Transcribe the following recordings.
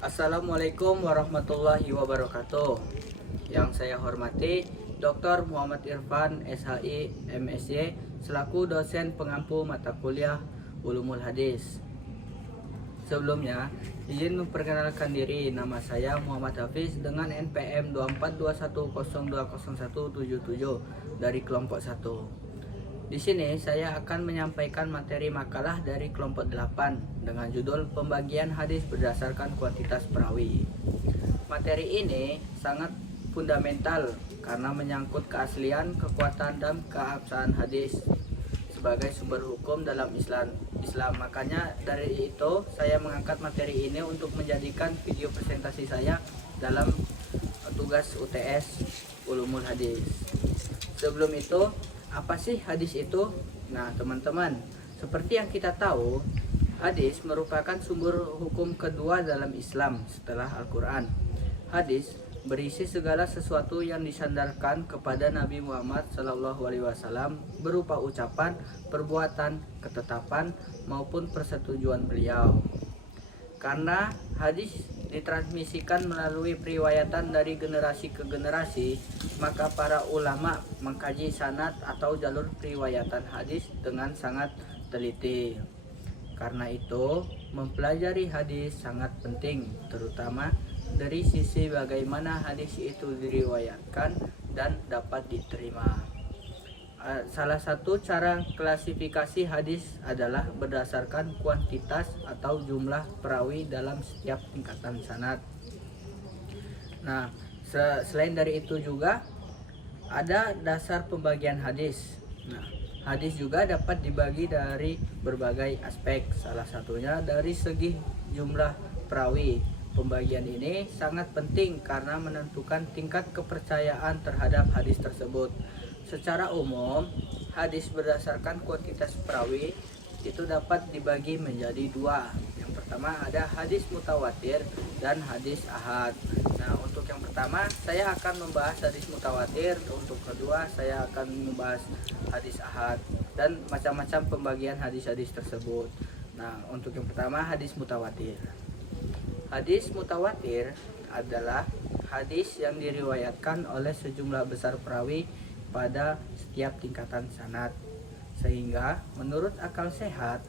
Assalamualaikum warahmatullahi wabarakatuh. Yang saya hormati Dr. Muhammad Irfan SHI MSy selaku dosen pengampu mata kuliah Ulumul Hadis. Sebelumnya, izin memperkenalkan diri. Nama saya Muhammad Hafiz dengan NPM 2421020177 dari kelompok 1. Di sini saya akan menyampaikan materi makalah dari kelompok 8 dengan judul Pembagian Hadis Berdasarkan Kuantitas Perawi. Materi ini sangat fundamental karena menyangkut keaslian, kekuatan, dan keabsahan hadis sebagai sumber hukum dalam Islam. Makanya dari itu saya mengangkat materi ini untuk menjadikan video presentasi saya dalam tugas UTS Ulumul Hadis. Sebelum itu, apa sih hadis itu? Nah, teman-teman, seperti yang kita tahu, hadis merupakan sumber hukum kedua dalam Islam setelah Al-Quran. Hadis berisi segala sesuatu yang disandarkan kepada Nabi Muhammad SAW berupa ucapan, perbuatan, ketetapan, maupun persetujuan beliau. Karena hadis ditransmisikan melalui periwayatan dari generasi ke generasi, maka para ulama mengkaji sanad atau jalur periwayatan hadis dengan sangat teliti. Karena itu, mempelajari hadis sangat penting, terutama dari sisi bagaimana hadis itu diriwayatkan dan dapat diterima. Salah satu cara klasifikasi hadis adalah berdasarkan kuantitas atau jumlah perawi dalam setiap tingkatan sanad. Nah, selain dari itu juga ada dasar pembagian hadis. Nah, hadis juga dapat dibagi dari berbagai aspek, salah satunya dari segi jumlah perawi. Pembagian ini sangat penting karena menentukan tingkat kepercayaan terhadap hadis tersebut. Secara umum, hadis berdasarkan kuantitas perawi itu dapat dibagi menjadi dua. Yang pertama ada hadis mutawatir dan hadis ahad. Nah, untuk yang pertama saya akan membahas hadis mutawatir, untuk kedua saya akan membahas hadis ahad dan macam-macam pembagian hadis-hadis tersebut. Nah, untuk yang pertama hadis mutawatir. Hadis mutawatir adalah hadis yang diriwayatkan oleh sejumlah besar perawi pada setiap tingkatan sanad, sehingga menurut akal sehat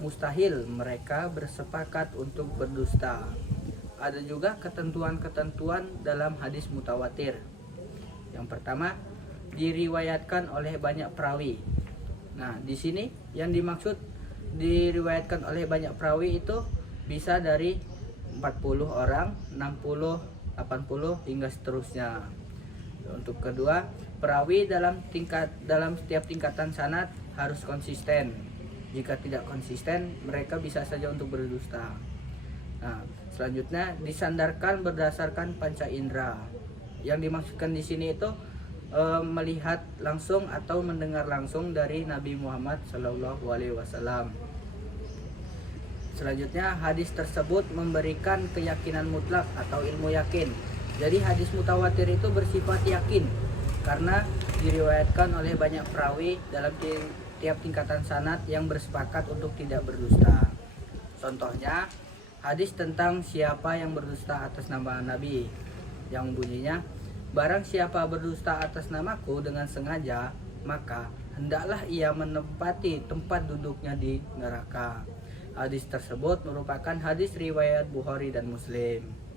mustahil mereka bersepakat untuk berdusta. Ada juga ketentuan-ketentuan dalam hadis mutawatir. Yang pertama, diriwayatkan oleh banyak perawi. Nah, di sini yang dimaksud diriwayatkan oleh banyak perawi itu bisa dari 40 orang, 60, 80 hingga seterusnya. Untuk kedua, perawi dalam setiap tingkatan sanad harus konsisten. Jika tidak konsisten, mereka bisa saja untuk berdusta. Nah, selanjutnya disandarkan berdasarkan panca indera. Yang dimaksudkan di sini itu melihat langsung atau mendengar langsung dari Nabi Muhammad SAW. Selanjutnya, hadis tersebut memberikan keyakinan mutlak atau ilmu yakin. Jadi hadis mutawatir itu bersifat yakin karena diriwayatkan oleh banyak perawi dalam tiap tingkatan sanad yang bersepakat untuk tidak berdusta. Contohnya, hadis tentang siapa yang berdusta atas nama Nabi yang bunyinya, barang siapa berdusta atas namaku dengan sengaja, maka hendaklah ia menempati tempat duduknya di neraka. Hadis tersebut merupakan hadis riwayat Bukhari dan Muslim.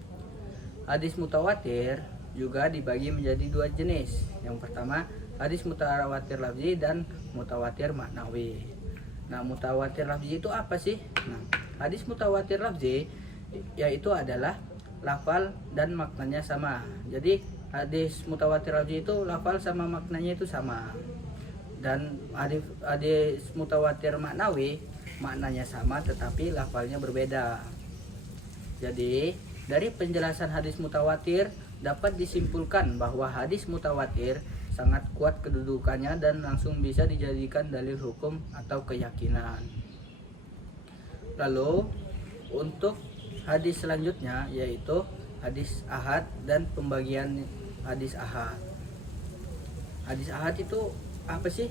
Hadis mutawatir juga dibagi menjadi dua jenis. Yang pertama, hadis mutawatir lafzi dan mutawatir maknawi. Nah, mutawatir lafzi itu apa sih? Nah, hadis mutawatir lafzi yaitu adalah lafal dan maknanya sama. Jadi, hadis mutawatir lafzi itu lafal sama maknanya itu sama. Dan hadis mutawatir maknawi maknanya sama tetapi lafalnya berbeda. Jadi, dari penjelasan hadis mutawatir dapat disimpulkan bahwa hadis mutawatir sangat kuat kedudukannya dan langsung bisa dijadikan dalil hukum atau keyakinan. Lalu untuk hadis selanjutnya yaitu hadis ahad dan pembagian hadis ahad. Hadis ahad itu apa sih?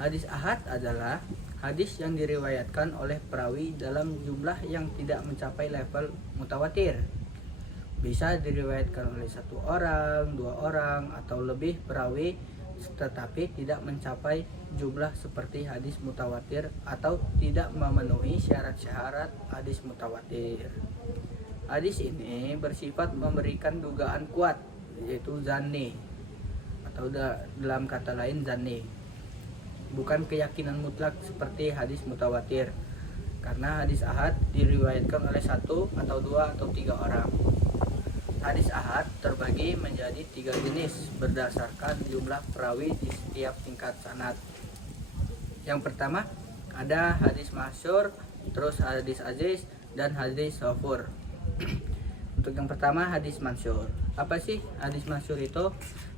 Hadis ahad adalah hadis yang diriwayatkan oleh perawi dalam jumlah yang tidak mencapai level mutawatir. Bisa diriwayatkan oleh 1 orang, 2 orang, atau lebih perawi, tetapi tidak mencapai jumlah seperti hadis mutawatir atau tidak memenuhi syarat-syarat hadis mutawatir. Hadis ini bersifat memberikan dugaan kuat, yaitu zanni, atau dalam kata lain zanni, bukan keyakinan mutlak seperti hadis mutawatir, karena hadis ahad diriwayatkan oleh 1 atau 2 atau 3 orang. Hadis ahad terbagi menjadi 3 jenis berdasarkan jumlah perawi di setiap tingkat sanad. Yang pertama ada hadis masyhur, terus hadis aziz, dan hadis mashhur. Untuk yang pertama hadis masyhur. Apa sih hadis masyhur itu?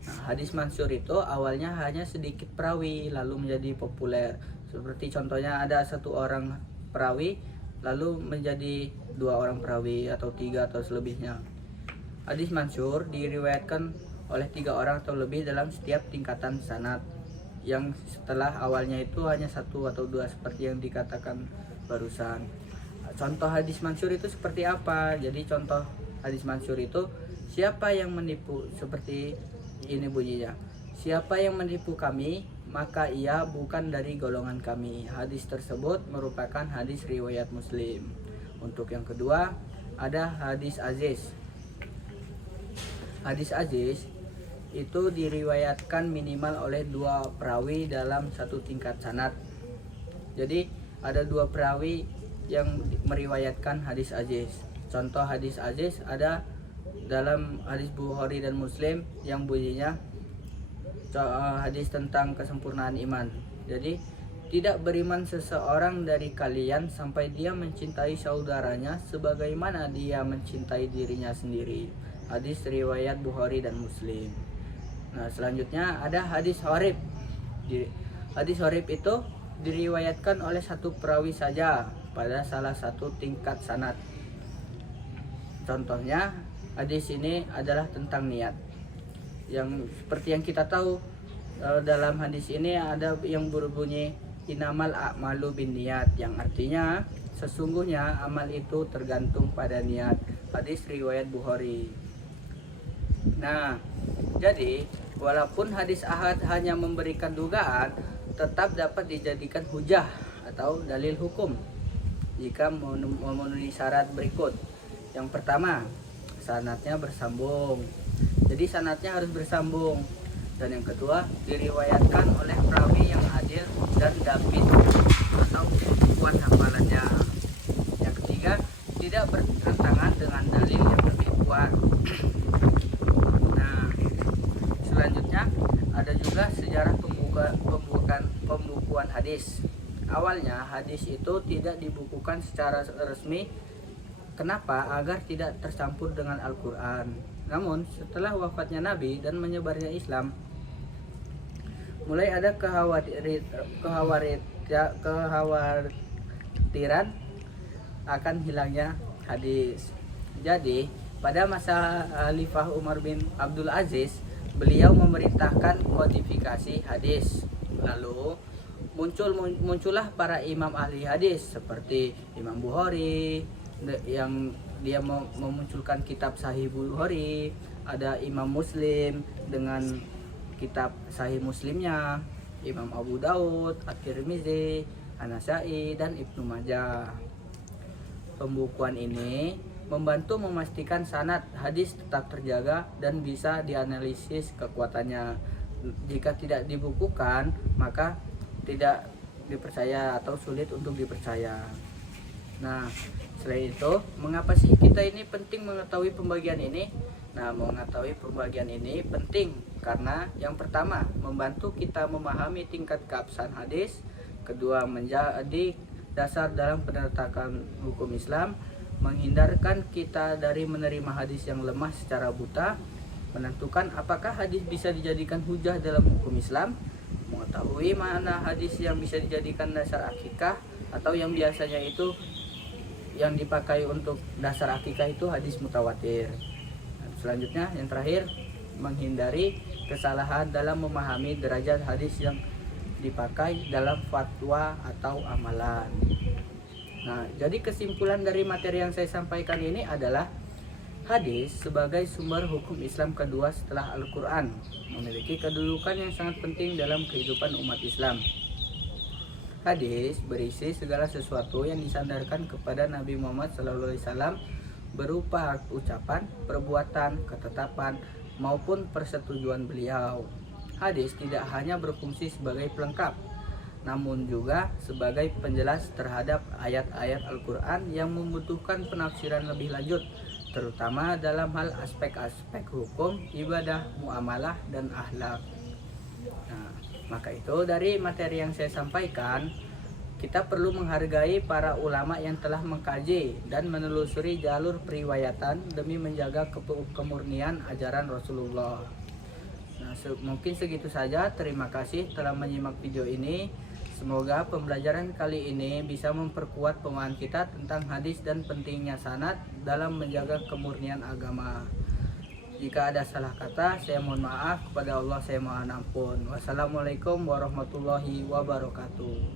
Nah, hadis masyhur itu awalnya hanya sedikit perawi lalu menjadi populer. Seperti contohnya ada 1 orang perawi lalu menjadi 2 orang perawi atau 3 atau selebihnya. Hadis masyhur diriwayatkan oleh 3 orang atau lebih dalam setiap tingkatan sanad, yang setelah awalnya itu hanya 1 atau 2 seperti yang dikatakan barusan. Contoh hadis masyhur itu seperti apa? Jadi contoh hadis masyhur itu, siapa yang menipu, seperti ini bunyinya. Siapa yang menipu kami, maka ia bukan dari golongan kami. Hadis tersebut merupakan hadis riwayat Muslim. Untuk yang kedua ada hadis aziz. Hadis aziz itu diriwayatkan minimal oleh 2 perawi dalam 1 tingkat sanad. Jadi ada 2 perawi yang meriwayatkan hadis aziz. Contoh hadis aziz ada dalam hadis Bukhari dan Muslim yang bunyinya hadis tentang kesempurnaan iman. Jadi tidak beriman seseorang dari kalian sampai dia mencintai saudaranya sebagaimana dia mencintai dirinya sendiri. Hadis riwayat Bukhari dan Muslim. Nah, selanjutnya ada hadis gharib. Hadis gharib itu diriwayatkan oleh 1 perawi saja pada salah 1 tingkat sanad. Contohnya hadis ini adalah tentang niat. Yang seperti yang kita tahu, dalam hadis ini ada yang berbunyi inamal a'malu binniyat, yang artinya sesungguhnya amal itu tergantung pada niat. Hadis riwayat Bukhari. Nah, jadi walaupun hadis ahad hanya memberikan dugaan, tetap dapat dijadikan hujah atau dalil hukum jika memenuhi syarat berikut. Yang pertama, sanadnya bersambung. Jadi sanadnya harus bersambung. Dan yang kedua, diriwayatkan oleh perawi yang adil dan dapat atau kuat hafalannya. Yang ketiga, tidak bertentangan dengan dalil yang lebih kuat. Selanjutnya ada juga sejarah pembukuan hadis. Awalnya hadis itu tidak dibukukan secara resmi. Kenapa? Agar tidak tercampur dengan Al-Quran. Namun setelah wafatnya Nabi dan menyebarnya Islam, mulai ada kekhawatiran akan hilangnya hadis. Jadi pada masa Khalifah Umar bin Abdul Aziz, beliau memerintahkan kodifikasi hadis. Lalu muncullah para imam ahli hadis seperti Imam Bukhari yang dia memunculkan kitab Sahih Bukhari, ada Imam Muslim dengan kitab Sahih Muslimnya, Imam Abu Daud, At-Tirmizi, An-Nasa'i, dan Ibnu Majah. Pembukuan ini membantu memastikan sanad hadis tetap terjaga dan bisa dianalisis kekuatannya. Jika tidak dibukukan, maka tidak dipercaya atau sulit untuk dipercaya. Nah, selain itu, mengapa sih kita ini penting mengetahui pembagian ini? Nah, mengetahui pembagian ini penting karena yang pertama, membantu kita memahami tingkat keabsahan hadis. Kedua, menjadi dasar dalam penetapan hukum Islam, menghindarkan kita dari menerima hadis yang lemah secara buta, menentukan apakah hadis bisa dijadikan hujah dalam hukum Islam, mengetahui mana hadis yang bisa dijadikan dasar akikah atau yang biasanya itu yang dipakai untuk dasar akikah itu hadis mutawatir. Selanjutnya yang terakhir, menghindari kesalahan dalam memahami derajat hadis yang dipakai dalam fatwa atau amalan. Nah, jadi kesimpulan dari materi yang saya sampaikan ini adalah hadis sebagai sumber hukum Islam kedua setelah Al-Quran memiliki kedudukan yang sangat penting dalam kehidupan umat Islam. Hadis berisi segala sesuatu yang disandarkan kepada Nabi Muhammad SAW berupa ucapan, perbuatan, ketetapan, maupun persetujuan beliau. Hadis tidak hanya berfungsi sebagai pelengkap, namun juga sebagai penjelas terhadap ayat-ayat Al-Quran yang membutuhkan penafsiran lebih lanjut, terutama dalam hal aspek-aspek hukum, ibadah, muamalah, dan akhlak. Nah, maka itu dari materi yang saya sampaikan, kita perlu menghargai para ulama yang telah mengkaji dan menelusuri jalur periwayatan demi menjaga kemurnian ajaran Rasulullah. Nah, mungkin segitu saja. Terima kasih telah menyimak video ini. Semoga pembelajaran kali ini bisa memperkuat pemahaman kita tentang hadis dan pentingnya sanad dalam menjaga kemurnian agama. Jika ada salah kata, saya mohon maaf. Kepada Allah saya mohon ampun. Wassalamualaikum warahmatullahi wabarakatuh.